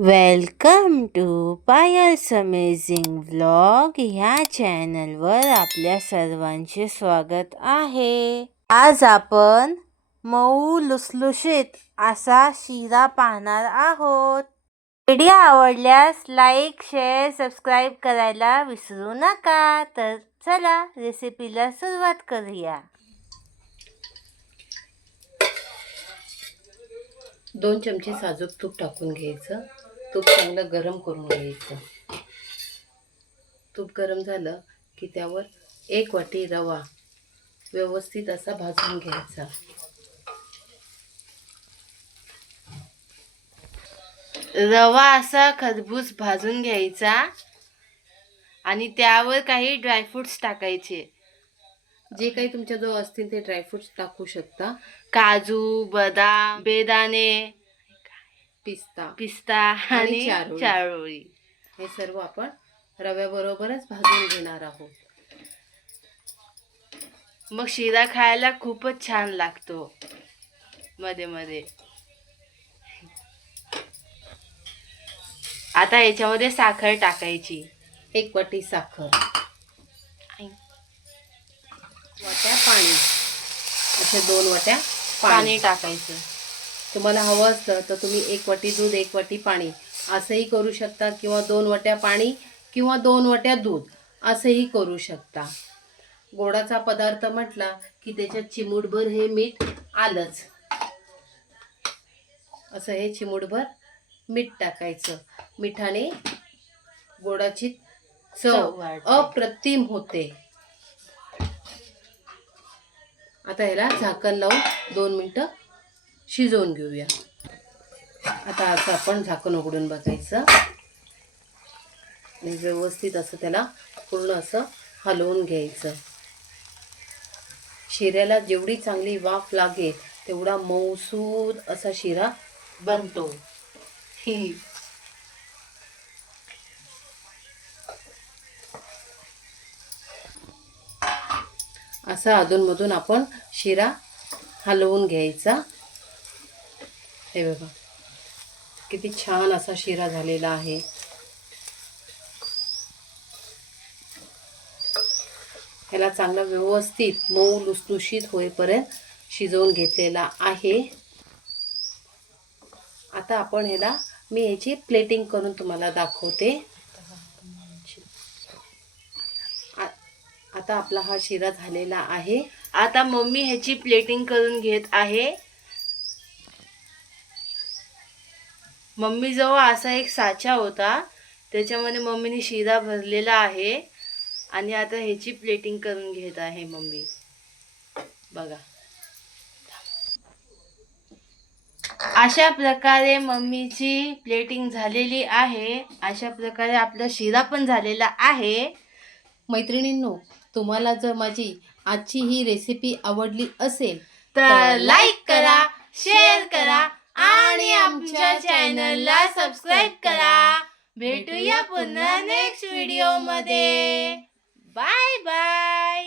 Welcome to Payal's amazing vlog ह्या चॅनलवर आपल्या सर्वांचे स्वागत आहे. आज आपण मऊ लुसलुशीत असा शिरा पाहणार आहोत. व्हिडिओ आवडल्यास लाईक शेअर सबस्क्राईब करायला विसरू नका. तर चला रेसिपीला सुरुवात करूया. दोन चमचे साजूक तूप टाकून घ्यायचं. तूप चांगलं गरम करून घ्यायचं. तूप गरम झालं की त्यावर एक वाटी रवा व्यवस्थित असा भाजून घ्यायचा. रवा असा खरबूज भाजून घ्यायचा आणि त्यावर काही ड्रायफ्रुट्स टाकायचे. जे काही तुमच्याजवळ असतील ते ड्रायफ्रुट्स टाकू शकता. काजू बदाम बेदाणे पिस्ता. पिस्ता आणि चारोळी. चारोळी. हे सर्व आपण रव्याबरोबरच भाजून घेणार आहोत. मग शिरा खायला खूपच छान लागतो. मध्ये मध्ये. आता याच्यामध्ये साखर टाकायची. एक वाटी साखर. वाट्या पाणी. अशा दोन वाट्या पाणी पाणी. टाकायचं. तुम्हाला हवं असलं तर तुम्ही एक वाटी दूध एक वाटी पाणी. असंही करू शकता किंवा दोन वाट्या पाणी किंवा दोन वाट्या दूध. असंही करू शकता. गोडाचा पदार्थ म्हटला की त्याच्यात चिमूटभर हे मीठ आलंच. असं हे चिमूटभर मीठ टाकायचं. मिठाने गोडाची चव. अप्रतिम होते. आता ह्याला झाकण लावून दोन मिनटं शिजवून घेऊया. आता असं आपण झाकण उघडून बघायचं आणि व्यवस्थित असं त्याला पूर्ण असं हलवून घ्यायचं. शिऱ्याला जेवढी चांगली वाफ लागेल तेवढा मऊसूद असा शिरा बनतो. ही. असा अधूनमधून आपण शिरा हलवून घ्यायचा. हे बघा. किती छान असा शिरा झालेला आहे. ह्याला चांगला व्यवस्थित मऊ लुसलुशीत होईपर्यंत शिजवून घेतलेला आहे. आता आपण ह्याला मी ह्याची प्लेटिंग करून तुम्हाला दाखवते. आ- आता आपला हा शिरा झालेला आहे. आता मम्मी ह्याची प्लेटिंग करून घेत आहे. मम्मी जवळ असा एक साचा होता. त्याच्यामध्ये मम्मीने शिरा भरलेला आहे. आणि आता ह्याची प्लेटिंग करून घेत आहे मम्मी. बघा. अशा प्रकारे मम्मीची प्लेटिंग झालेली आहे. अशा प्रकारे आपला शिरा पण झालेला आहे. मैत्रिणींनो तुम्हाला जर माझी आजची ही रेसिपी आवडली असेल तर लाईक करा शेअर करा. आणि आमच्या चॅनलला सबस्क्राईब करा. भेटूया पुन्हा नेक्स्ट व्हिडिओमध्ये. Bye bye